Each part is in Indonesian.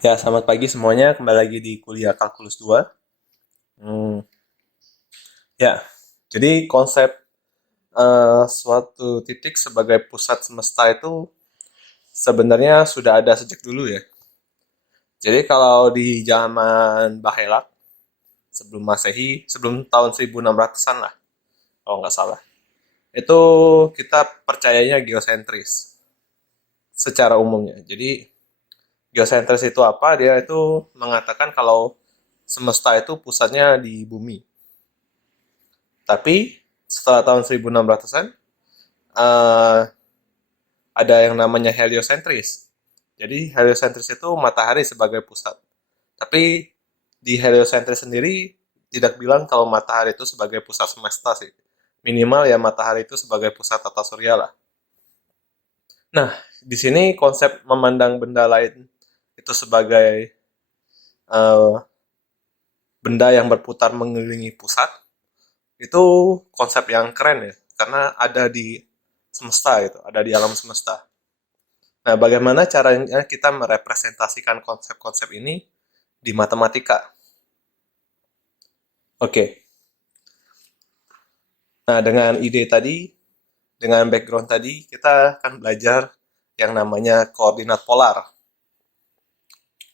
Ya, selamat pagi semuanya. Kembali lagi di kuliah Kalkulus 2. Hmm, ya, jadi konsep suatu titik sebagai pusat semesta itu sebenarnya sudah ada sejak dulu ya. Jadi kalau di zaman Bahelak, sebelum Masehi, sebelum tahun 1600-an lah, kalau nggak salah. Itu kita percayanya geosentris secara umumnya. Jadi geosentris itu apa? Dia itu mengatakan kalau semesta itu pusatnya di bumi. Tapi setelah tahun 1600-an ada yang namanya heliosentris. Jadi heliosentris itu matahari sebagai pusat. Tapi di heliosentris sendiri tidak bilang kalau matahari itu sebagai pusat semesta sih. Minimal ya matahari itu sebagai pusat tata surya lah. Nah, di sini konsep memandang benda lain itu sebagai eh, benda yang berputar mengelilingi pusat itu konsep yang keren ya, karena ada di semesta itu, ada di alam semesta. Nah, bagaimana caranya kita merepresentasikan konsep-konsep ini di matematika? Oke, nah dengan ide tadi, dengan background tadi, kita akan belajar yang namanya koordinat polar.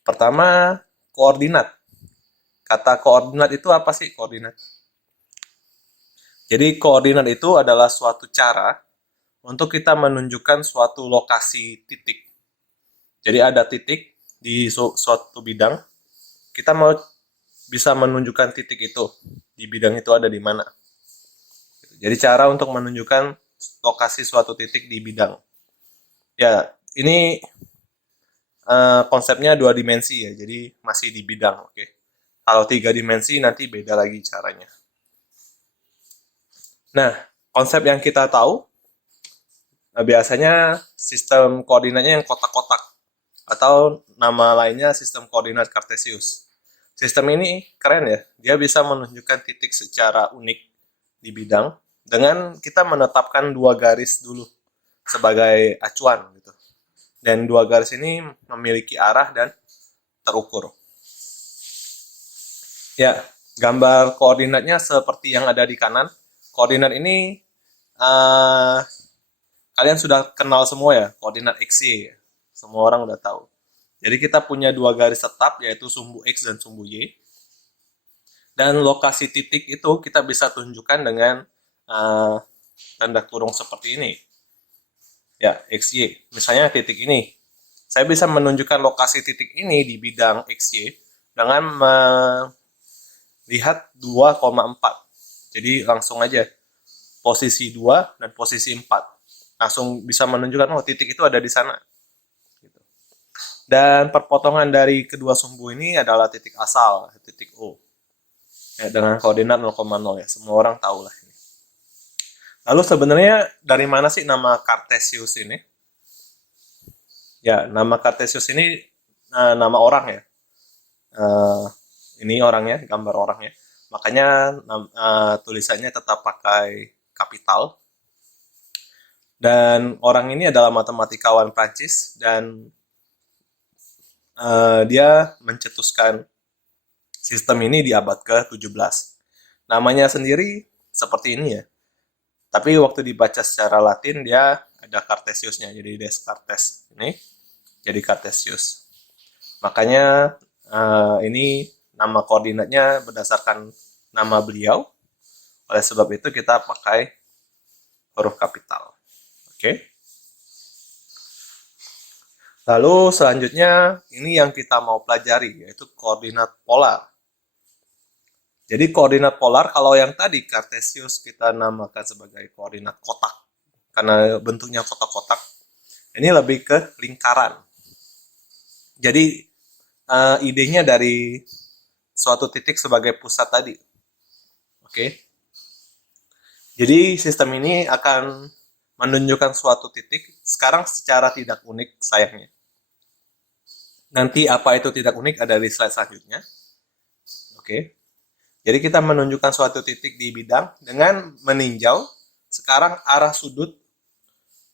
Pertama, koordinat. Kata koordinat itu apa sih koordinat? Jadi koordinat itu adalah suatu cara untuk kita menunjukkan suatu lokasi titik. Jadi ada titik di suatu bidang, kita mau bisa menunjukkan titik itu di bidang itu ada di mana. Jadi cara untuk menunjukkan lokasi suatu titik di bidang. Ya, ini konsepnya dua dimensi ya, jadi masih di bidang. Oke. Kalau tiga dimensi nanti beda lagi caranya. Nah, konsep yang kita tahu biasanya sistem koordinatnya yang kotak-kotak atau nama lainnya sistem koordinat Cartesius. Sistem ini keren ya, dia bisa menunjukkan titik secara unik di bidang dengan kita menetapkan dua garis dulu sebagai acuan gitu. Dan dua garis ini memiliki arah dan terukur. Ya, gambar koordinatnya seperti yang ada di kanan. Koordinat ini uh, kalian sudah kenal semua ya, koordinat XY. Semua orang udah tahu. Jadi kita punya dua garis tetap yaitu sumbu X dan sumbu Y. Dan lokasi titik itu kita bisa tunjukkan dengan uh, tanda kurung seperti ini. Ya, XY. Misalnya titik ini. Saya bisa menunjukkan lokasi titik ini di bidang XY dengan melihat 2,4. Jadi langsung aja posisi 2 dan posisi 4. Langsung bisa menunjukkan oh titik itu ada di sana. Dan perpotongan dari kedua sumbu ini adalah titik asal, titik O. Ya, dengan koordinat 0,0 ya. Semua orang tahu lah ini. Lalu sebenarnya dari mana sih nama Cartesius ini? Ya, nama Cartesius ini nama orang ya. Uh, ini orangnya, gambar orangnya. Makanya tulisannya tetap pakai kapital. Dan orang ini adalah matematikawan Prancis dan dia mencetuskan sistem ini di abad ke-17. Namanya sendiri seperti ini ya. Tapi waktu dibaca secara Latin dia ada Cartesiusnya, jadi Descartes ini jadi Cartesius. Makanya ini nama koordinatnya berdasarkan nama beliau. Oleh sebab itu kita pakai huruf kapital. Oke. Lalu selanjutnya ini yang kita mau pelajari yaitu koordinat polar. Jadi koordinat polar kalau yang tadi Cartesius kita namakan sebagai koordinat kotak karena bentuknya kotak-kotak. Ini lebih ke lingkaran. Jadi idenya dari suatu titik sebagai pusat tadi. Oke. Jadi sistem ini akan menunjukkan suatu titik sekarang secara tidak unik sayangnya. Nanti apa itu tidak unik ada di slide selanjutnya. Oke. Jadi kita menunjukkan suatu titik di bidang dengan meninjau sekarang arah sudut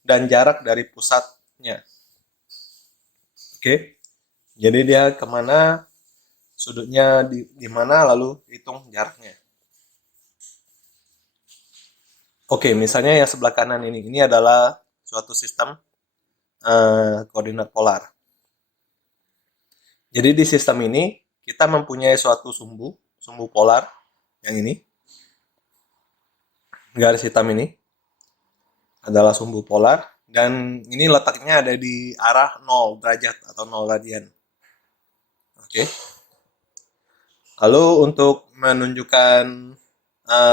dan jarak dari pusatnya. Oke. Jadi dia kemana, sudutnya di mana, lalu hitung jaraknya. Oke, misalnya yang sebelah kanan ini adalah suatu sistem koordinat polar. Jadi di sistem ini kita mempunyai suatu sumbu polar yang ini, garis hitam ini adalah sumbu polar dan ini letaknya ada di arah 0 derajat atau 0 radian. Oke. Lalu untuk menunjukkan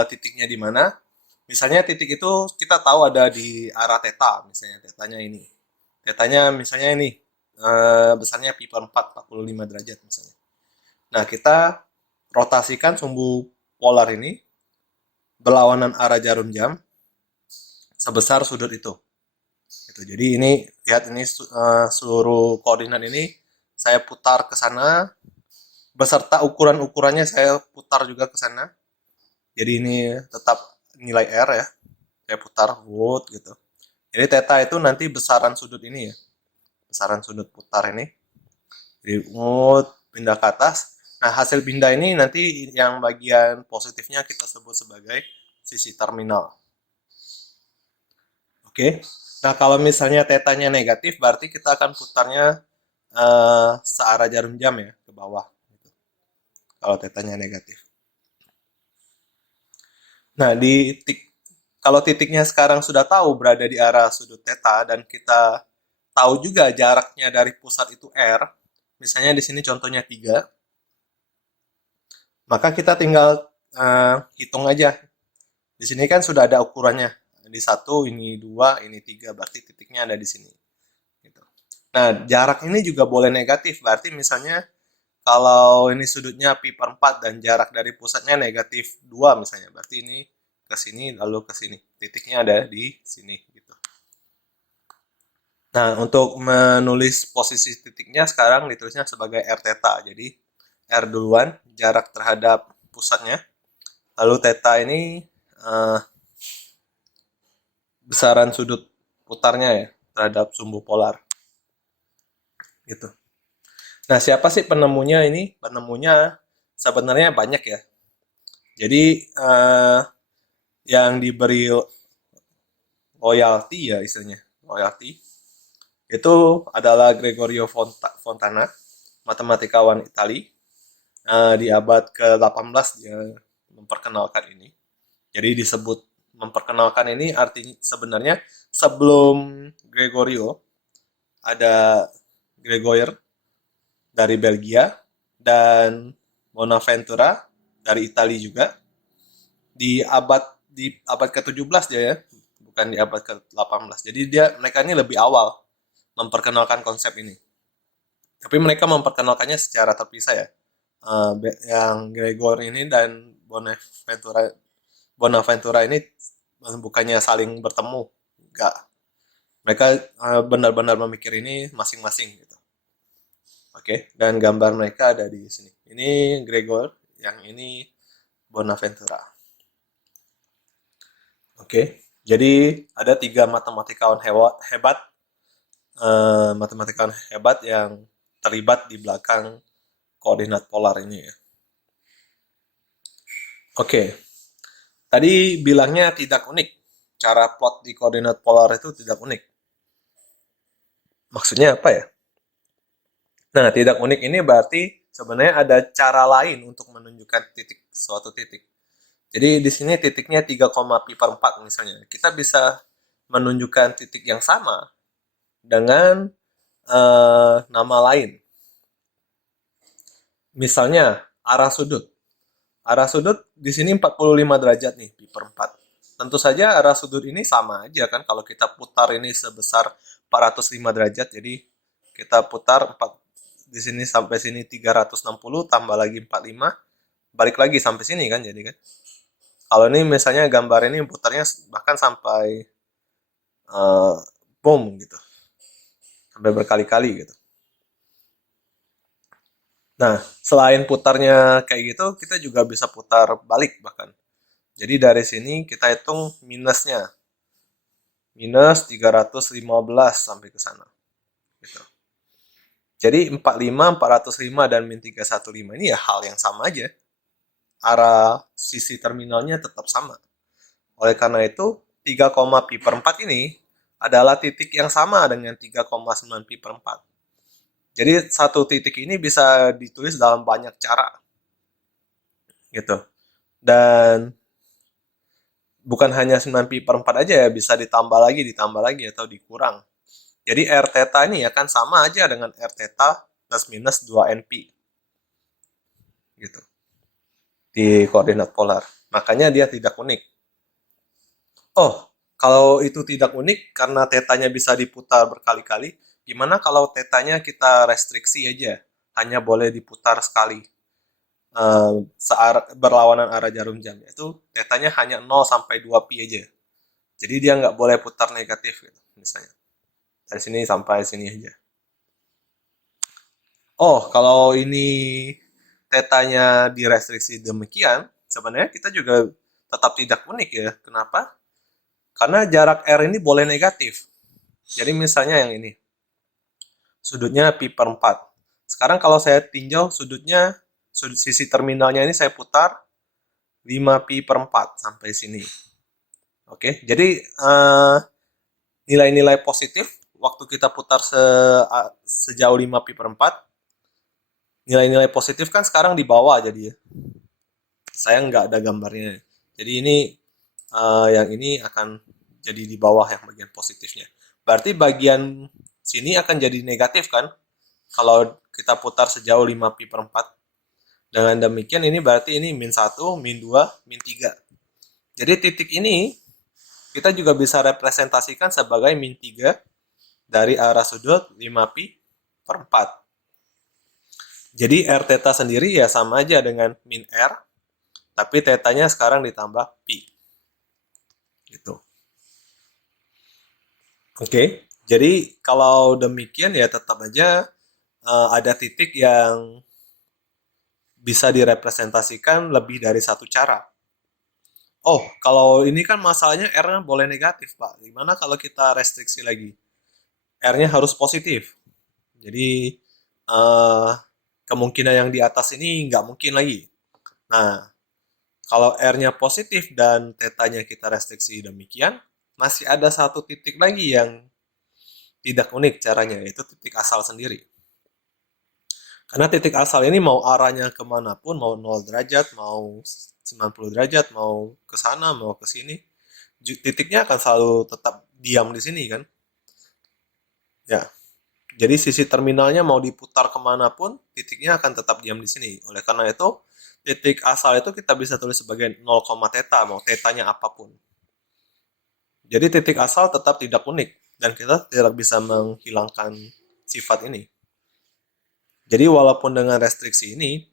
titiknya di mana, misalnya titik itu kita tahu ada di arah theta, misalnya tetanya ini. Tetanya misalnya ini, besarnya pi per 4, 45 derajat misalnya. Nah, kita rotasikan sumbu polar ini berlawanan arah jarum jam sebesar sudut itu. Gitu. Jadi ini lihat ini seluruh koordinat ini saya putar ke sana beserta ukuran-ukurannya saya putar juga ke sana. Jadi ini tetap nilai R ya. Saya putar wood gitu. Jadi theta itu nanti besaran sudut ini ya. Besaran sudut putar ini. Jadi wood pindah ke atas. Nah, hasil pindah ini nanti yang bagian positifnya kita sebut sebagai sisi terminal. Oke. Nah, kalau misalnya tetanya negatif, berarti kita akan putarnya searah jarum jam ya, ke bawah. Gitu. Kalau tetanya negatif. Nah, kalau titiknya sekarang sudah tahu berada di arah sudut theta dan kita tahu juga jaraknya dari pusat itu R, misalnya di sini contohnya 3, maka kita tinggal hitung aja. Di sini kan sudah ada ukurannya. Di 1, ini 2, ini 3, berarti titiknya ada di sini. Gitu. Nah, jarak ini juga boleh negatif, berarti misalnya kalau ini sudutnya pi per 4 dan jarak dari pusatnya negatif 2 misalnya, berarti ini ke sini lalu ke sini. Titiknya ada di sini gitu. Nah, untuk menulis posisi titiknya sekarang ditulisnya sebagai r theta. Jadi r duluan jarak terhadap pusatnya. Lalu theta ini besaran sudut putarnya ya terhadap sumbu polar gitu. Nah, siapa sih penemunya ini? Penemunya sebenarnya banyak ya. Jadi yang diberi loyalty ya istilahnya, loyalty itu adalah Gregorio Fontana, matematikawan Itali. Di abad ke-18 dia memperkenalkan ini. Jadi disebut memperkenalkan ini artinya sebenarnya sebelum Gregorio ada Gregorier dari Belgia dan Bonaventura dari Italia juga di abad ke-17 dia ya, bukan di abad ke-18. Jadi mereka ini lebih awal memperkenalkan konsep ini. Tapi mereka memperkenalkannya secara terpisah ya. Yang Gregor ini dan Bonaventura ini bukannya saling bertemu, enggak. Mereka benar-benar memikir ini masing-masing gitu. Oke, dan gambar mereka ada di sini. Ini Gregor, yang ini Bonaventura. Oke, jadi ada 3 matematikawan hebat, matematikawan hebat yang terlibat di belakang koordinat polar ini ya. Oke, tadi bilangnya tidak unik. Cara plot di koordinat polar itu tidak unik. Maksudnya apa ya? Nah, tidak unik ini berarti sebenarnya ada cara lain untuk menunjukkan suatu titik. Jadi di sini titiknya 3, pi per 4 misalnya. Kita bisa menunjukkan titik yang sama dengan nama lain. Misalnya arah sudut. Arah sudut di sini 45 derajat nih, pi per 4. Tentu saja arah sudut ini sama aja kan kalau kita putar ini sebesar 405 derajat. Jadi kita putar di sini sampai sini 360 tambah lagi 45 balik lagi sampai sini kan jadi kan. Kalau ini misalnya gambar ini putarnya bahkan sampai boom gitu. Sampai berkali-kali gitu. Nah, selain putarnya kayak gitu, kita juga bisa putar balik bahkan. Jadi dari sini kita hitung minusnya. Minus 315 sampai ke sana. Gitu. Jadi 45, 405, dan min 315 ini ya hal yang sama aja. Arah sisi terminalnya tetap sama. Oleh karena itu, 3, pi per 4 ini adalah titik yang sama dengan 3,9 pi per 4. Jadi satu titik ini bisa ditulis dalam banyak cara gitu. Dan bukan hanya 9 pi per 4 aja ya, bisa ditambah lagi atau dikurang. Jadi R theta ini akan sama aja dengan R theta plus minus 2np gitu di koordinat polar. Makanya dia tidak unik. Oh, kalau itu tidak unik karena tetanya bisa diputar berkali-kali, gimana kalau tetanya kita restriksi aja, hanya boleh diputar sekali, berlawanan arah jarum jam, itu tetanya hanya 0 sampai 2 pi aja. Jadi dia nggak boleh putar negatif gitu, misalnya. Dari sini sampai sini aja. Oh, kalau ini tetanya direstriksi demikian, sebenarnya kita juga tetap tidak unik ya. Kenapa? Karena jarak R ini boleh negatif. Jadi misalnya yang ini, sudutnya pi per 4. Sekarang kalau saya tinjau sudutnya, sudut sisi terminalnya ini saya putar 5 pi per 4 sampai sini. Oke, jadi nilai-nilai positif waktu kita putar sejauh 5 pi per 4, nilai-nilai positif kan sekarang di bawah jadi ya. Saya nggak ada gambarnya. Jadi ini yang ini akan jadi di bawah yang bagian positifnya. Berarti bagian sini akan jadi negatif kan? Kalau kita putar sejauh 5 pi per 4. Dengan demikian ini berarti ini min 1, min 2, min 3. Jadi titik ini kita juga bisa representasikan sebagai min 3 dari arah sudut 5 pi per 4. Jadi R theta sendiri ya sama aja dengan min R, tapi tetanya sekarang ditambah pi. Gitu. Oke, jadi kalau demikian ya tetap aja ada titik yang bisa direpresentasikan lebih dari satu cara. Oh, kalau ini kan masalahnya R-nya boleh negatif, Pak. Gimana kalau kita restriksi lagi? R-nya harus positif. Jadi kemungkinan yang di atas ini nggak mungkin lagi. Nah, kalau R-nya positif dan tetanya kita restriksi demikian, masih ada satu titik lagi yang tidak unik caranya, yaitu titik asal sendiri. Karena titik asal ini mau arahnya kemanapun, mau 0 derajat, mau 90 derajat, mau ke sana, mau ke sini, titiknya akan selalu tetap diam di sini kan. Ya, jadi sisi terminalnya mau diputar kemanapun, titiknya akan tetap diam di sini. Oleh karena itu, titik asal itu kita bisa tulis sebagai 0, theta, mau tetanya apapun. Jadi titik asal tetap tidak unik, dan kita tidak bisa menghilangkan sifat ini. Jadi walaupun dengan restriksi ini,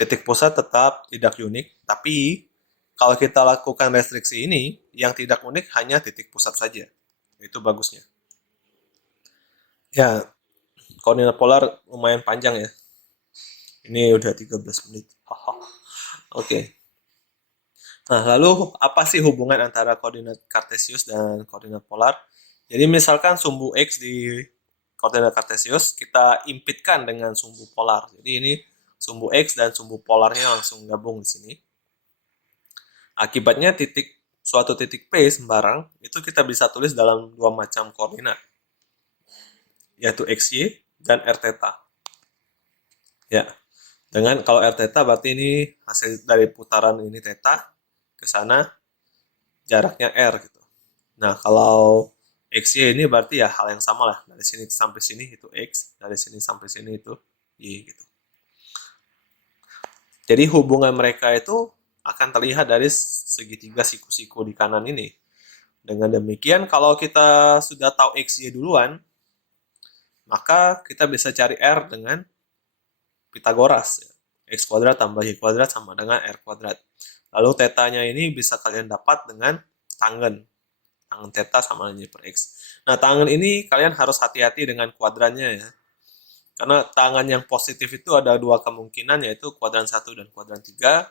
titik pusat tetap tidak unik, tapi kalau kita lakukan restriksi ini, yang tidak unik hanya titik pusat saja. Itu bagusnya. Ya, koordinat polar lumayan panjang ya. Ini udah 13 menit. Oke. Nah, lalu apa sih hubungan antara koordinat kartesius dan koordinat polar? Jadi misalkan sumbu X di koordinat kartesius kita impitkan dengan sumbu polar. Jadi ini sumbu X dan sumbu polarnya langsung gabung di sini. Akibatnya suatu titik P sembarang itu kita bisa tulis dalam dua macam koordinat, yaitu XY dan R theta. Ya, dengan kalau R theta berarti ini hasil dari putaran ini theta ke sana jaraknya R gitu. Nah, kalau XY ini berarti ya hal yang sama lah. Dari sini sampai sini itu X, dari sini sampai sini itu Y gitu. Jadi hubungan mereka itu akan terlihat dari segitiga siku-siku di kanan ini. Dengan demikian, kalau kita sudah tahu X, Y duluan, maka kita bisa cari R dengan Pitagoras. X kuadrat tambah Y kuadrat sama dengan R kuadrat. Lalu tetanya ini bisa kalian dapat dengan tangen. Tangen theta sama dengan Y per X. Nah, tangen ini kalian harus hati-hati dengan kuadrannya ya. Karena tangan yang positif itu ada dua kemungkinan, yaitu kuadran 1 dan kuadran 3.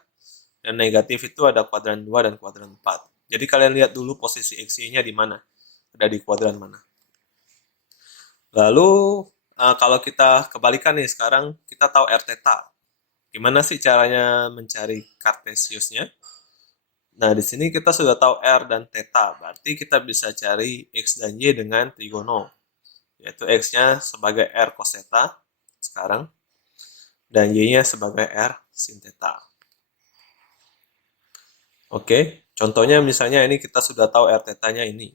Dan negatif itu ada kuadran 2 dan kuadran 4. Jadi kalian lihat dulu posisi XY-nya di mana. Ada di kuadran mana. Lalu kalau kita kebalikan nih, sekarang kita tahu R theta. Gimana sih caranya mencari Cartesiusnya? Nah, di sini kita sudah tahu R dan theta, berarti kita bisa cari X dan Y dengan trigono, yaitu X-nya sebagai R cos theta sekarang, dan Y-nya sebagai R sin theta. Oke, contohnya misalnya ini kita sudah tahu R theta-nya ini,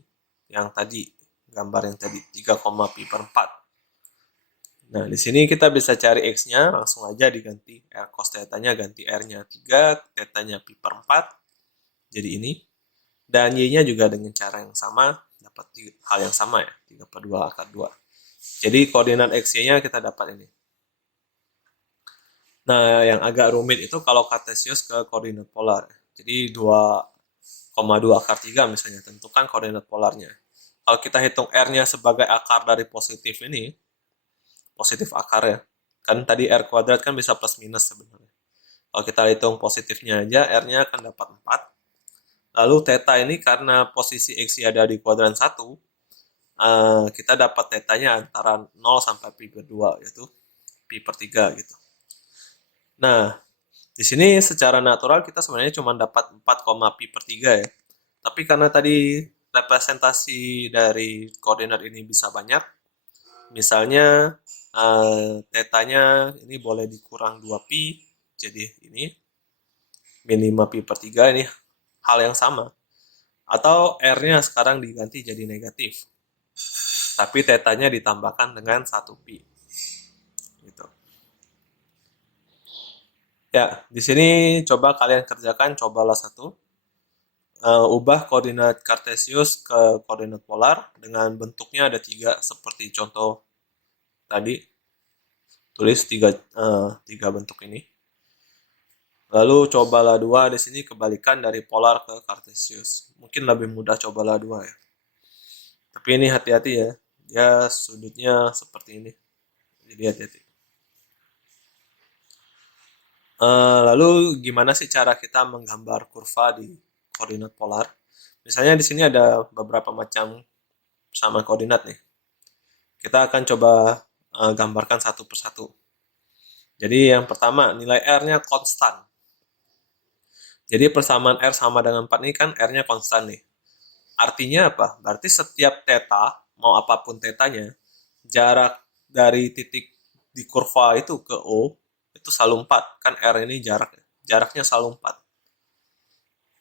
yang tadi, gambar yang tadi, 3, pi per 4. Nah, di sini kita bisa cari X-nya, langsung aja diganti R cos theta-nya, ganti R-nya 3, theta-nya pi per 4, jadi ini. Dan Y-nya juga dengan cara yang sama, dapat hal yang sama ya, 3 per 2 akar 2. Jadi koordinat X-Y-nya kita dapat ini. Nah, yang agak rumit itu kalau Cartesius ke koordinat polar. Jadi 2,2 akar 3 misalnya, tentukan koordinat polarnya. Kalau kita hitung R-nya sebagai akar dari positif ini, positif akar ya, kan tadi R kuadrat kan bisa plus minus sebenarnya. Kalau kita hitung positifnya aja, R-nya akan dapat 4. Lalu theta ini karena posisi X ada di kuadran 1, kita dapat theta-nya antara 0 sampai pi per 2, yaitu pi per 3 gitu. Nah, di sini secara natural kita sebenarnya cuma dapat 4, pi per 3 ya. Tapi karena tadi representasi dari koordinat ini bisa banyak, misalnya theta-nya ini boleh dikurang 2 pi, jadi ini min 5 pi per 3, ini hal yang sama. Atau R-nya sekarang diganti jadi negatif, tapi theta-nya ditambahkan dengan 1 pi. Gitu. Ya, di sini coba kalian kerjakan, cobalah satu. Ubah koordinat Cartesius ke koordinat polar dengan bentuknya ada 3 seperti contoh tadi. Tulis 3 bentuk ini. Lalu cobalah 2 di sini kebalikan dari polar ke Cartesius. Mungkin lebih mudah cobalah 2 ya. Tapi ini hati-hati ya. Dia sudutnya seperti ini. Jadi hati-hati. Lalu gimana sih cara kita menggambar kurva di koordinat polar? Misalnya di sini ada beberapa macam persamaan koordinat nih. Kita akan coba gambarkan satu persatu. Jadi yang pertama, nilai R-nya konstan. Jadi persamaan R sama dengan 4 ini kan R-nya konstan nih. Artinya apa? Berarti setiap theta, mau apapun thetanya, jarak dari titik di kurva itu ke O, itu selalu 4. Kan R ini jaraknya selalu 4.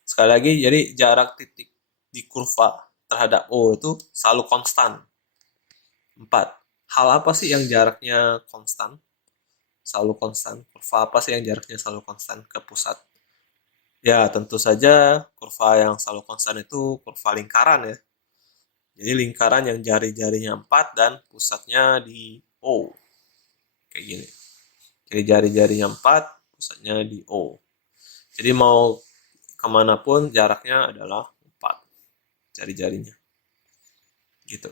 Sekali lagi, jadi jarak titik di kurva terhadap O itu selalu konstan. 4. Hal apa sih yang jaraknya konstan? Selalu konstan. Kurva apa sih yang jaraknya selalu konstan ke pusat? Ya, tentu saja kurva yang selalu konstan itu kurva lingkaran ya. Jadi lingkaran yang jari-jarinya 4 dan pusatnya di O. Kayak gini. Jadi jari-jarinya 4, pusatnya di O. Jadi mau kemanapun jaraknya adalah 4 jari-jarinya. Gitu.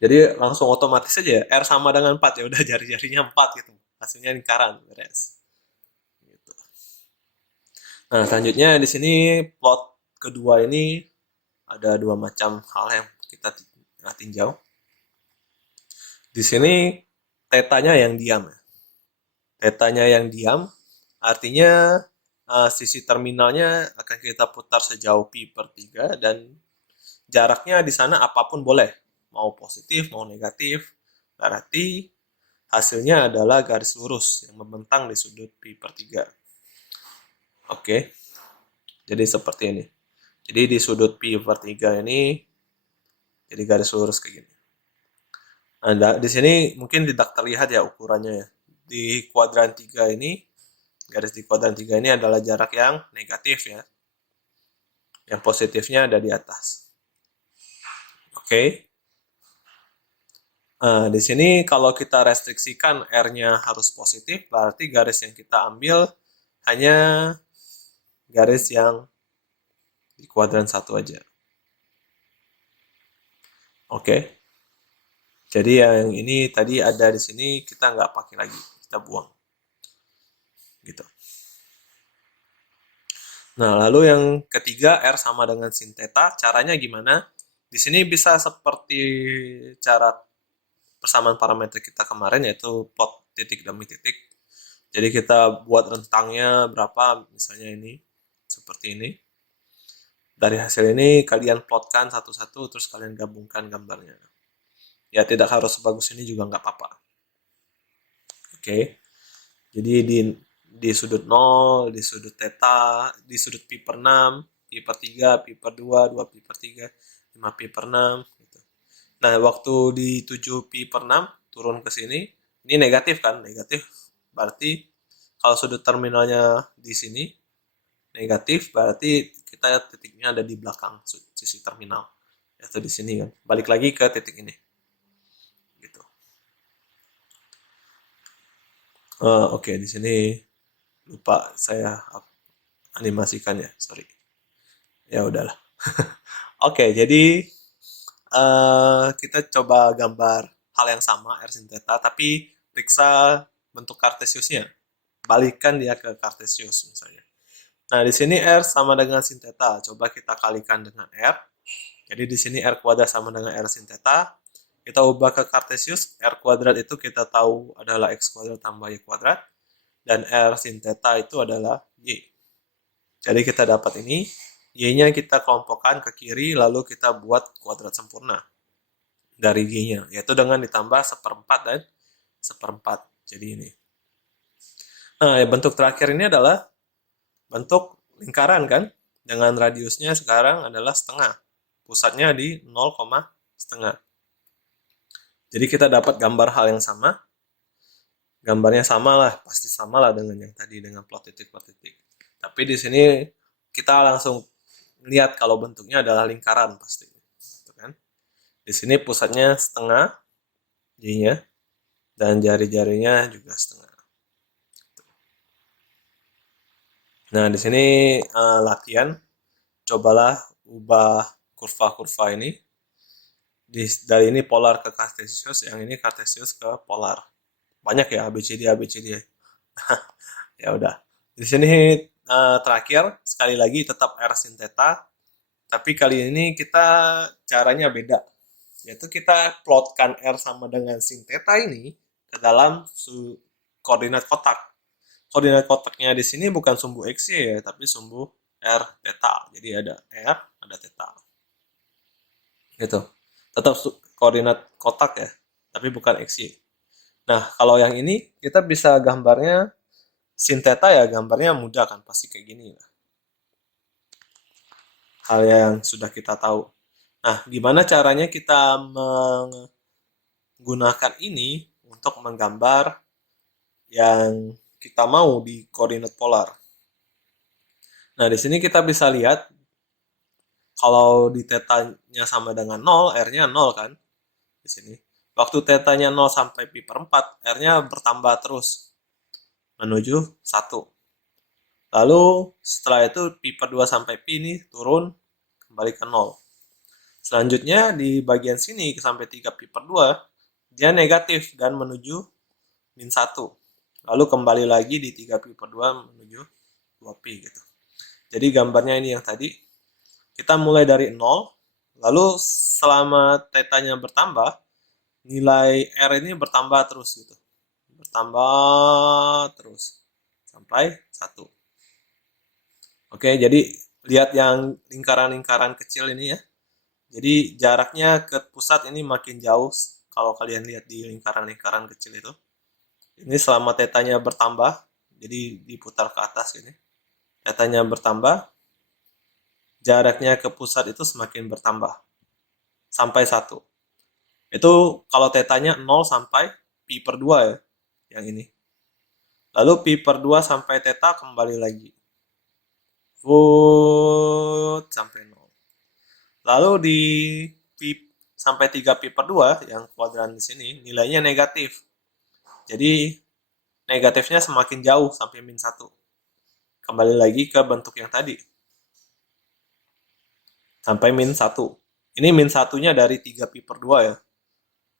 Jadi langsung otomatis saja R sama dengan 4, ya udah jari-jarinya 4 gitu. Hasilnya lingkaran, beres. Gitu. Nah, selanjutnya di sini plot kedua ini ada 2 macam hal yang kita tinjau. Di sini tetanya yang diam. Tetanya yang diam artinya sisi terminalnya akan kita putar sejauh pi per 3 dan jaraknya di sana apapun boleh. Mau positif, mau negatif. Berarti hasilnya adalah garis lurus yang membentang di sudut pi per 3. Oke. Jadi seperti ini. Jadi di sudut pi per 3 ini jadi garis lurus kayak gini. Nah, di sini mungkin tidak terlihat ya ukurannya ya. Di kuadran 3 ini, garis di kuadran 3 ini adalah jarak yang negatif ya. Yang positifnya ada di atas. Oke. Nah, di sini kalau kita restriksikan R-nya harus positif, berarti garis yang kita ambil hanya garis yang di kuadran 1 aja. Oke. Jadi yang ini tadi ada di sini kita nggak pakai lagi, kita buang. Gitu. Nah, lalu yang ketiga R sama dengan sin theta, caranya gimana? Di sini bisa seperti cara persamaan parameter kita kemarin, yaitu plot titik demi titik. Jadi kita buat rentangnya berapa, misalnya ini, seperti ini. Dari hasil ini kalian plotkan satu-satu, terus kalian gabungkan gambarnya. Ya tidak harus sebagus ini juga nggak apa-apa. Oke. Jadi di sudut 0, di sudut theta, di sudut pi per 6, pi per 3, pi per 2, 2 pi per 3, 5 pi per 6 gitu. Nah, waktu di 7 pi per 6 turun ke sini, ini negatif kan? Negatif berarti kalau sudut terminalnya di sini negatif, berarti kita titiknya ada di belakang sisi terminal, atau di sini kan. Balik lagi ke titik ini. Gitu. Oke, di sini lupa saya animasikan ya, sorry. Ya udahlah. Oke, jadi kita coba gambar hal yang sama R sin theta, tapi periksa bentuk kartesiusnya. Balikan dia ke kartesius misalnya. Nah, di sini R sama dengan sin theta. Coba kita kalikan dengan R. Jadi di sini R kuadrat sama dengan R sin theta. Kita ubah ke kartesius. R kuadrat itu kita tahu adalah X kuadrat tambah Y kuadrat. Dan R sin theta itu adalah Y. Jadi kita dapat ini. Y-nya kita kelompokkan ke kiri, lalu kita buat kuadrat sempurna dari Y-nya. Yaitu dengan ditambah 1/4 dan 1/4. Jadi ini. Nah, bentuk terakhir ini adalah bentuk lingkaran kan, dengan radiusnya sekarang adalah setengah, pusatnya di 0,5. Jadi kita dapat gambar hal yang sama, gambarnya sama lah, pasti sama lah dengan yang tadi, dengan plot titik. Tapi di sini kita langsung lihat kalau bentuknya adalah lingkaran pasti, gitu kan. Di sini pusatnya setengah, Y-nya, dan jari-jarinya juga setengah. Nah, di sini latihan, cobalah ubah kurva-kurva ini. Dari ini polar ke kartesius, yang ini kartesius ke polar. Banyak ya ABCD. Ya udah. Di sini terakhir sekali lagi tetap R sin theta, tapi kali ini kita caranya beda. Yaitu kita plotkan R sama dengan sin theta ini ke dalam koordinat kotak. Koordinat kotaknya di sini bukan sumbu X ya, tapi sumbu R theta. Jadi ada R, ada theta. Gitu. Tetap koordinat kotak ya, tapi bukan XY. Nah, kalau yang ini kita bisa gambarnya sin theta ya, gambarnya mudah kan, pasti kayak gini lah. Hal yang sudah kita tahu. Nah, gimana caranya kita menggunakan ini untuk menggambar yang kita mau di koordinat polar. Nah, di sini kita bisa lihat kalau di tetanya sama dengan 0, R-nya 0 kan? Di sini. Waktu tetanya 0 sampai pi per 4, R-nya bertambah terus menuju 1. Lalu setelah itu pi per 2 sampai pi ini turun kembali ke 0. Selanjutnya di bagian sini sampai 3 pi per 2, dia negatif dan menuju min 1. Lalu kembali lagi di 3 pi per 2 menuju 2 pi gitu. Jadi gambarnya ini yang tadi. Kita mulai dari 0, lalu selama tetanya bertambah, nilai R ini bertambah terus gitu. Bertambah terus sampai 1. Oke, jadi lihat yang lingkaran-lingkaran kecil ini ya. Jadi jaraknya ke pusat ini makin jauh kalau kalian lihat di lingkaran-lingkaran kecil itu. Ini selama tetanya bertambah, jadi diputar ke atas ini. Tetanya bertambah, jaraknya ke pusat itu semakin bertambah sampai 1. Itu kalau tetanya 0 sampai pi per 2 ya, yang ini. Lalu pi per 2 sampai theta kembali lagi. Sampai 0. Lalu di pi sampai 3 pi per 2 yang kuadran di sini nilainya negatif. Jadi negatifnya semakin jauh sampai min 1. Kembali lagi ke bentuk yang tadi. Sampai min 1. Ini min 1-nya dari 3 pi per 2 ya.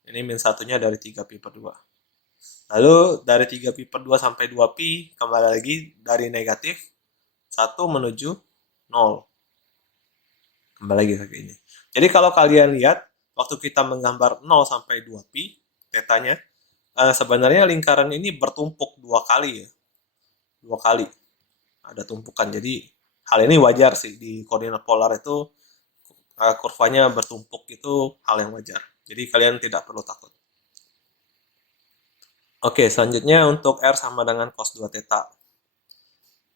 Ini min 1-nya dari 3 pi per 2. Lalu dari 3 pi per 2 sampai 2 pi, kembali lagi dari negatif 1 menuju 0. Kembali lagi ke ini. Jadi kalau kalian lihat, waktu kita menggambar 0 sampai 2 pi, tetanya, sebenarnya lingkaran ini bertumpuk dua kali ya, dua kali ada tumpukan. Jadi hal ini wajar sih di koordinat polar itu, kurvanya bertumpuk itu hal yang wajar. Jadi kalian tidak perlu takut. Oke, selanjutnya untuk R sama dengan cos 2 theta.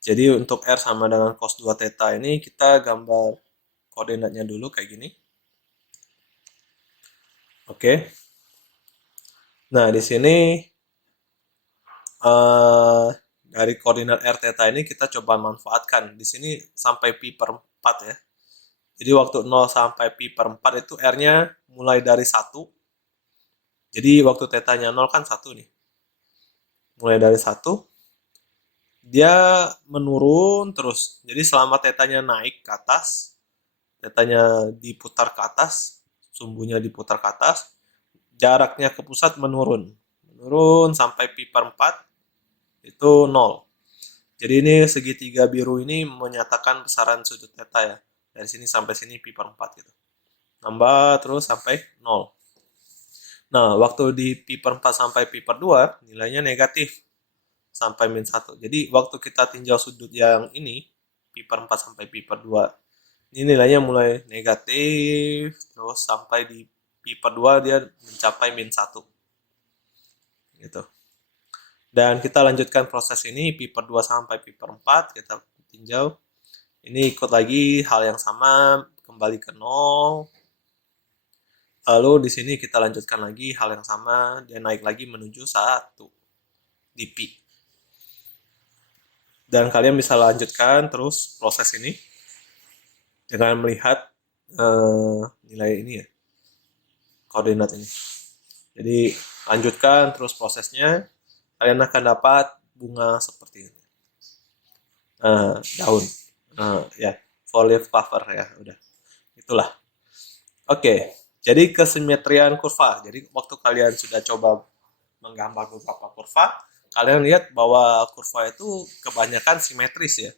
Jadi untuk R sama dengan cos 2 theta ini kita gambar koordinatnya dulu kayak gini. Oke. Nah, di sini dari koordinat R theta ini kita coba manfaatkan. Di sini sampai pi per 4 ya. Jadi waktu 0 sampai pi per 4 itu R-nya mulai dari 1. Jadi waktu tetanya 0 kan 1 nih. Mulai dari 1, dia menurun terus. Jadi selama tetanya naik ke atas, tetanya diputar ke atas, sumbunya diputar ke atas, jaraknya ke pusat menurun. Menurun sampai pi per 4, itu 0. Jadi ini segitiga biru ini menyatakan besaran sudut theta ya. Dari sini sampai sini pi per 4 gitu. Nambah terus sampai 0. Nah, waktu di pi per 4 sampai pi per 2, nilainya negatif sampai min 1. Jadi waktu kita tinjau sudut yang ini, pi per 4 sampai pi per 2, ini nilainya mulai negatif, terus sampai di pi per 2 dia mencapai min 1. Gitu. Dan kita lanjutkan proses ini, pi per 2 sampai pi per 4, kita tinjau. Ini ikut lagi hal yang sama, kembali ke 0. Lalu di sini kita lanjutkan lagi hal yang sama, dia naik lagi menuju 1 di pi. Dan kalian bisa lanjutkan terus proses ini dengan melihat nilai ini ya, koordinat ini. Jadi lanjutkan terus prosesnya, kalian akan dapat bunga seperti ini. Daun, ya, foliage cover ya, udah, itulah. Oke. Jadi kesimetrian kurva. Jadi waktu kalian sudah coba menggambar beberapa kurva, kalian lihat bahwa kurva itu kebanyakan simetris ya.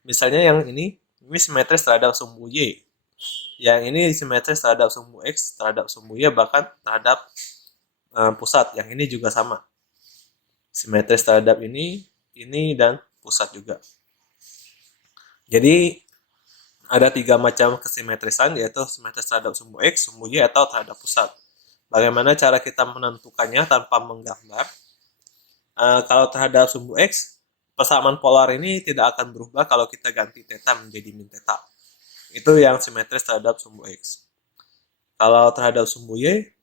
Misalnya yang ini simetris terhadap sumbu Y. Yang ini simetris terhadap sumbu X, terhadap sumbu Y, bahkan terhadap pusat. Yang ini juga sama. Simetris terhadap ini, dan pusat juga. Jadi ada 3 macam kesimetrisan, yaitu simetris terhadap sumbu X, sumbu Y, atau terhadap pusat. Bagaimana cara kita menentukannya tanpa menggambar? Kalau terhadap sumbu X, persamaan polar ini tidak akan berubah kalau kita ganti theta menjadi min theta. Itu yang simetris terhadap sumbu X. Kalau terhadap sumbu Y,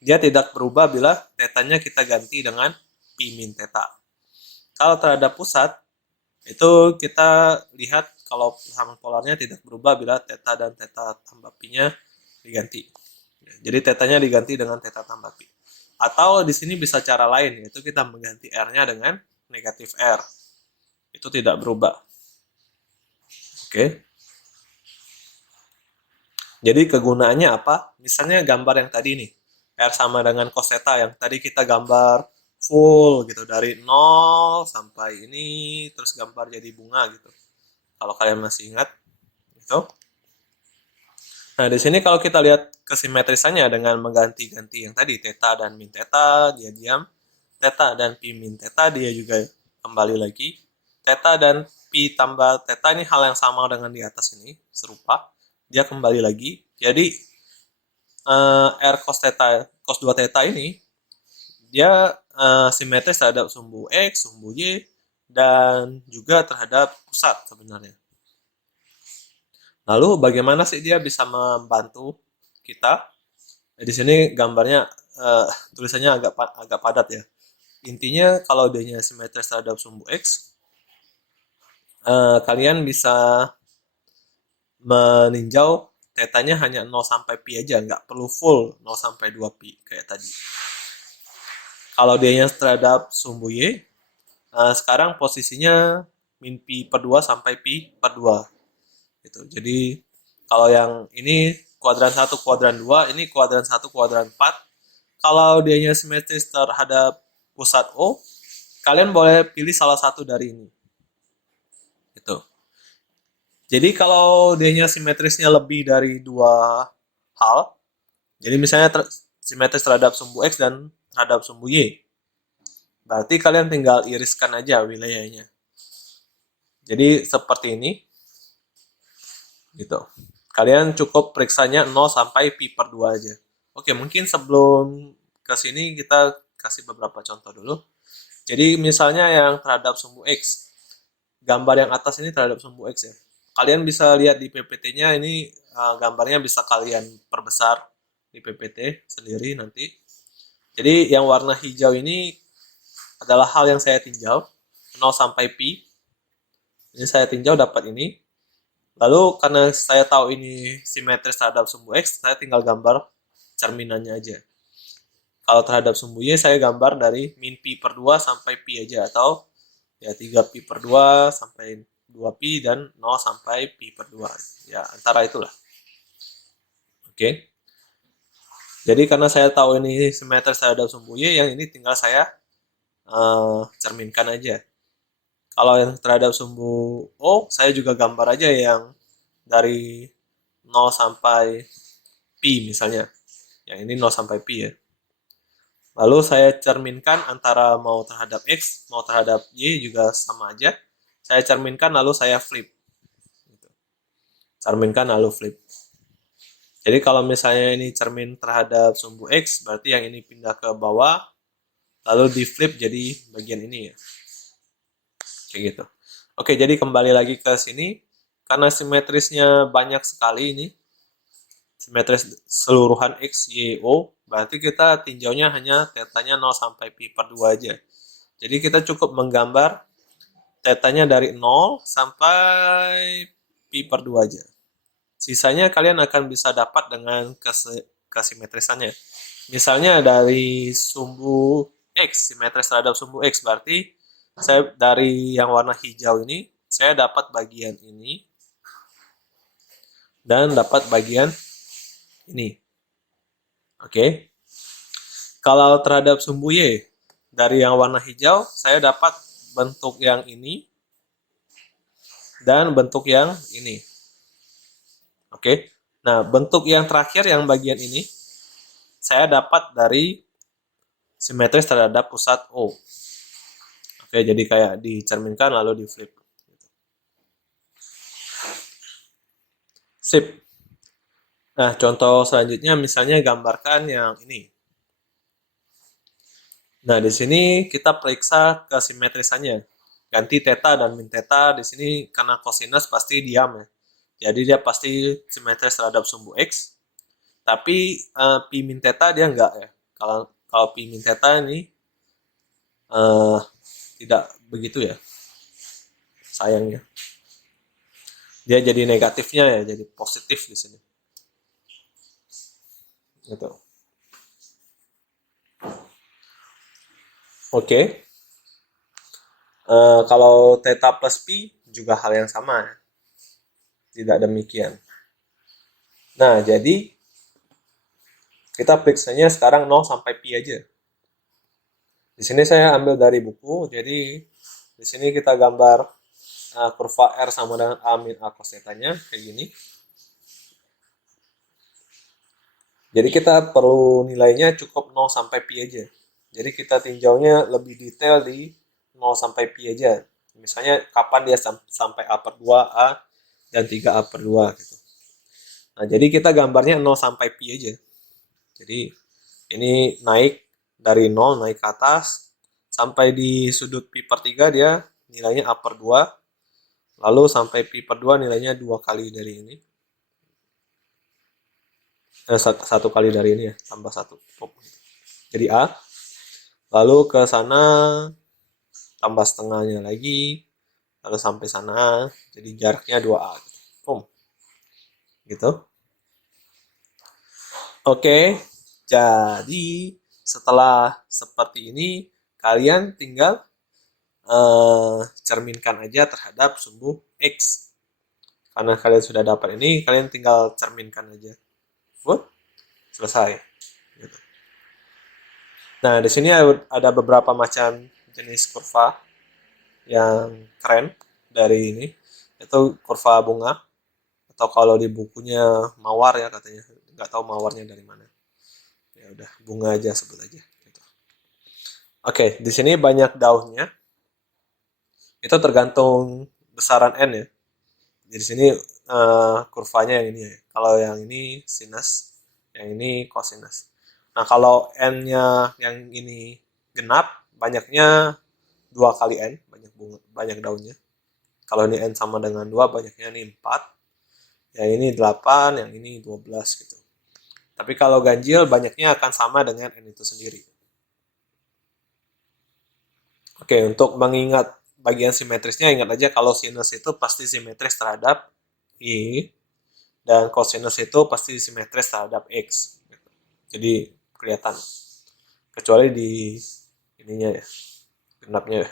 dia tidak berubah bila tetanya kita ganti dengan pi min theta. Kalau terhadap pusat, itu kita lihat kalau persamaan polarnya tidak berubah bila theta dan theta tambah pi-nya diganti. Jadi tetanya diganti dengan theta tambah pi. Atau di sini bisa cara lain, yaitu kita mengganti R-nya dengan negatif R. Itu tidak berubah. Oke. Jadi kegunaannya apa? Misalnya gambar yang tadi nih, R sama dengan cos theta yang tadi kita gambar full gitu, dari 0 sampai ini, terus gambar jadi bunga gitu. Kalau kalian masih ingat, gitu. Nah, di sini kalau kita lihat kesimetrisannya dengan mengganti-ganti yang tadi, theta dan min theta, dia diam. Theta dan pi min theta, dia juga kembali lagi. Theta dan pi tambah theta ini hal yang sama dengan di atas ini, serupa. Dia kembali lagi. Jadi, R cos theta, cos 2 theta ini, dia simetris terhadap sumbu X, sumbu Y, dan juga terhadap pusat sebenarnya. Lalu bagaimana sih dia bisa membantu kita? Di sini gambarnya tulisannya agak padat ya. Intinya kalau dia simetris terhadap sumbu X, kalian bisa meninjau tetanya hanya 0 sampai pi aja, nggak perlu full 0 sampai 2 pi kayak tadi. Kalau dia terhadap sumbu Y, sekarang posisinya min pi per 2 sampai pi per 2. Gitu. Jadi kalau yang ini kuadran 1, kuadran 2, ini kuadran 1, kuadran 4. Kalau dianya simetris terhadap pusat O, kalian boleh pilih salah satu dari ini. Gitu. Jadi kalau dianya simetrisnya lebih dari 2 hal, jadi misalnya simetris terhadap sumbu X dan terhadap sumbu Y. Berarti kalian tinggal iriskan aja wilayahnya. Jadi seperti ini. Gitu. Kalian cukup periksanya 0 sampai pi per 2 aja. Oke, mungkin sebelum ke sini kita kasih beberapa contoh dulu. Jadi misalnya yang terhadap sumbu X. Gambar yang atas ini terhadap sumbu X ya. Kalian bisa lihat di PPT-nya ini gambarnya bisa kalian perbesar di PPT sendiri nanti. Jadi yang warna hijau ini adalah hal yang saya tinjau 0 sampai pi. Ini saya tinjau dapat ini. Lalu karena saya tahu ini simetris terhadap sumbu X, saya tinggal gambar cerminannya aja. Kalau terhadap sumbu Y, saya gambar dari min pi per 2 sampai pi aja. Atau ya 3 pi per 2 sampai 2 pi dan 0 sampai pi per 2. Ya antara itulah. Oke. Jadi karena saya tahu ini simetris terhadap sumbu Y, yang ini tinggal saya cerminkan aja. Kalau yang terhadap sumbu O, saya juga gambar aja yang dari 0 sampai pi misalnya. Yang ini 0 sampai pi ya. Lalu saya cerminkan antara mau terhadap X, mau terhadap Y juga sama aja. Saya cerminkan lalu saya flip. Cerminkan lalu flip. Jadi kalau misalnya ini cermin terhadap sumbu X, berarti yang ini pindah ke bawah, lalu di flip jadi bagian ini ya. Kayak gitu. Oke, jadi kembali lagi ke sini. Karena simetrisnya banyak sekali ini, simetris seluruhan X, Y, O, berarti kita tinjaunya hanya tetanya 0 sampai pi per 2 aja. Jadi kita cukup menggambar tetanya dari 0 sampai pi per 2 aja. Sisanya kalian akan bisa dapat dengan kesimetrisannya. Misalnya dari sumbu X, simetris terhadap sumbu X, berarti saya dari yang warna hijau ini, saya dapat bagian ini dan dapat bagian ini. Oke. Kalau terhadap sumbu Y, dari yang warna hijau, saya dapat bentuk yang ini dan bentuk yang ini. Oke. Nah, bentuk yang terakhir yang bagian ini, saya dapat dari simetris terhadap pusat O. Oke, jadi kayak dicerminkan lalu di flip. Sip. Nah, contoh selanjutnya misalnya gambarkan yang ini. Nah, di sini kita periksa kesimetrisannya. Ganti theta dan min theta di sini karena kosinus pasti diam ya. Jadi dia pasti simetris terhadap sumbu X. Tapi pi min theta dia enggak ya. Kalau pi min theta ini tidak begitu ya. Sayangnya. Dia jadi negatifnya ya, jadi positif di sini. Gitu. Oke. Kalau theta plus pi juga hal yang sama ya. Tidak demikian. Nah, jadi kita periksanya sekarang 0 sampai pi aja. Di sini saya ambil dari buku, jadi di sini kita gambar kurva R sama dengan A min A cos theta-nya kayak gini. Jadi kita perlu nilainya cukup 0 sampai pi aja. Jadi kita tinjaunya lebih detail di 0 sampai pi aja. Misalnya kapan dia sampai A per 2A dan 3A per 2 gitu. Nah, jadi kita gambarnya 0 sampai pi aja. Jadi ini naik dari 0 naik ke atas sampai di sudut pi per 3 dia nilainya A per 2. Lalu sampai pi per 2 nilainya 2 kali dari ini. Satu kali dari ini ya, tambah 1. Jadi A. Lalu ke sana tambah setengahnya lagi. Lalu sampai sana. Jadi jaraknya 2A. Gitu. Oke. Jadi setelah seperti ini, kalian tinggal cerminkan aja terhadap sumbu X. Karena kalian sudah dapat ini, kalian tinggal cerminkan aja. Selesai. Gitu. Nah, di sini ada beberapa macam jenis kurva yang keren dari ini. Itu kurva bunga. Atau kalau di bukunya mawar ya katanya. Nggak tahu mawarnya dari mana. Ya udah, bunga aja sebut aja. Gitu. Oke, di sini banyak daunnya. Itu tergantung besaran n ya. Di sini kurvanya yang ini ya. Kalau yang ini sinus, yang ini cosinus. Nah, kalau n-nya yang ini genap, banyaknya 2 kali n, banyak daunnya. Kalau ini n sama dengan 2, banyaknya ini 4. Yang ini 8, yang ini 12 gitu. Tapi kalau ganjil, banyaknya akan sama dengan n itu sendiri. Oke, untuk mengingat bagian simetrisnya, ingat aja kalau sinus itu pasti simetris terhadap I, dan cosinus itu pasti simetris terhadap X. Jadi kelihatan. Kecuali di ininya ya, genapnya.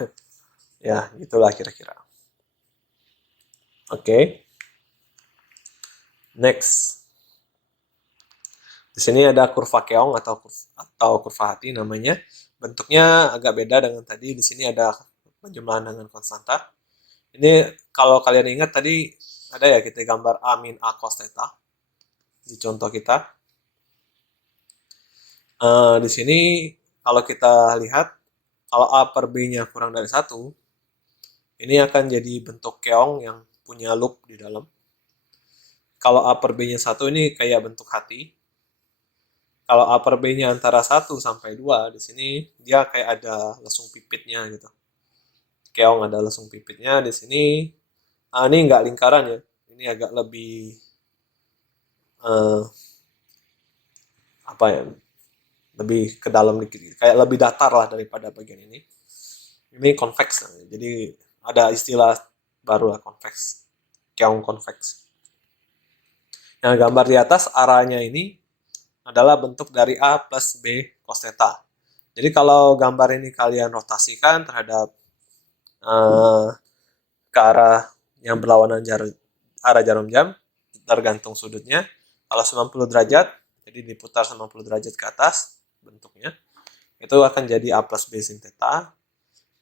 Ya, gitulah kira-kira. Oke, next. Di sini ada kurva keong atau kurva hati namanya. Bentuknya agak beda dengan tadi. Di sini ada penjumlahan dengan konstanta. Ini kalau kalian ingat tadi ada ya kita gambar A min A cos theta di contoh kita. Di sini kalau kita lihat kalau A per B-nya kurang dari 1, ini akan jadi bentuk keong yang punya loop di dalam. Kalau A per B-nya 1 ini kayak bentuk hati. Kalau A per B-nya antara 1 sampai 2, di sini dia kayak ada lesung pipitnya gitu. Keong ada lesung pipitnya di sini. Ini nggak lingkaran ya. Ini agak lebih uh, apa ya? Lebih ke dalam dikit. Kayak lebih datar lah daripada bagian ini. Ini convex. Jadi ada istilah baru lah convex. Keong convex. Yang gambar di atas arahnya ini adalah bentuk dari A plus B cos theta. Jadi kalau gambar ini kalian rotasikan terhadap ke arah yang berlawanan arah jarum jam, tergantung sudutnya. Kalau 90 derajat, jadi diputar 90 derajat ke atas bentuknya, itu akan jadi A plus B sin theta.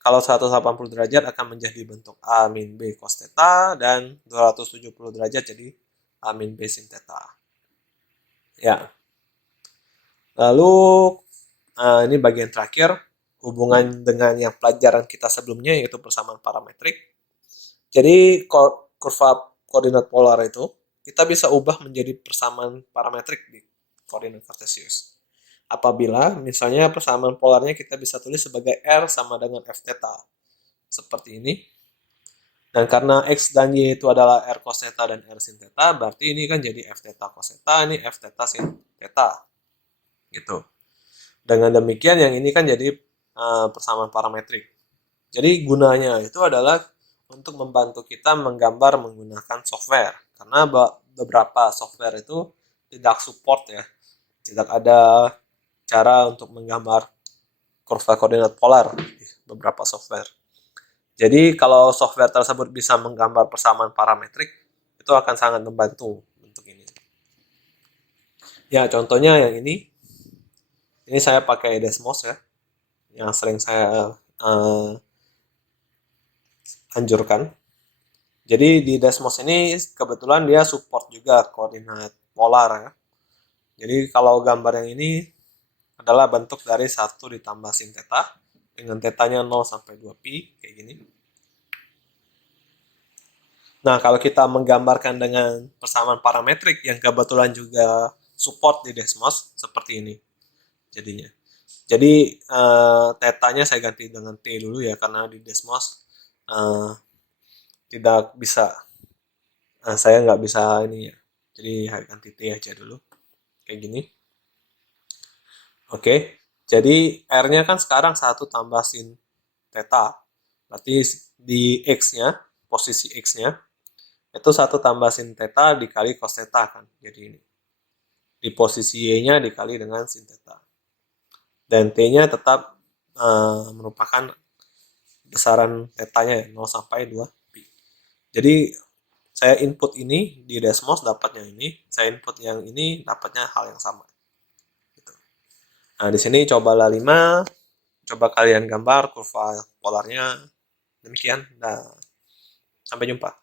Kalau 180 derajat akan menjadi bentuk A min B cos theta, dan 270 derajat jadi A min B sin theta. Ya. Lalu ini bagian terakhir, hubungan dengan yang pelajaran kita sebelumnya yaitu persamaan parametrik. Jadi kurva koordinat polar itu kita bisa ubah menjadi persamaan parametrik di koordinat kartesius. Apabila misalnya persamaan polarnya kita bisa tulis sebagai R sama dengan F theta. Seperti ini. Dan karena X dan Y itu adalah R cos theta dan R sin theta, berarti ini kan jadi F theta cos theta, ini F theta sin theta. Gitu. Dengan demikian yang ini kan jadi persamaan parametrik. Jadi gunanya itu adalah untuk membantu kita menggambar menggunakan software. Karena beberapa software itu tidak support ya. Tidak ada cara untuk menggambar kurva koordinat polar di beberapa software. Jadi kalau software tersebut bisa menggambar persamaan parametrik, itu akan sangat membantu untuk ini. Ya, contohnya yang ini. Ini saya pakai Desmos ya, yang sering saya anjurkan. Jadi di Desmos ini kebetulan dia support juga koordinat polar ya. Jadi kalau gambar yang ini adalah bentuk dari 1 ditambah sin theta dengan tetanya 0 sampai 2pi kayak gini. Nah, kalau kita menggambarkan dengan persamaan parametrik yang kebetulan juga support di Desmos seperti ini jadinya. Jadi tetanya saya ganti dengan T dulu ya karena di Desmos tidak bisa saya nggak bisa ini ya. Jadi ganti T aja dulu kayak gini. Oke. Jadi R-nya kan sekarang 1 tambah sin theta. Berarti di X-nya, posisi X-nya itu 1 tambah sin theta dikali cos theta kan. Jadi ini. Di posisi Y-nya dikali dengan sin theta. Dan T-nya tetap merupakan besaran tetanya 0 sampai 2 pi. Jadi saya input ini di Desmos dapatnya ini, saya input yang ini dapatnya hal yang sama. Gitu. Nah, di sini cobalah 5, coba kalian gambar kurva polarnya. Demikian, sampai jumpa.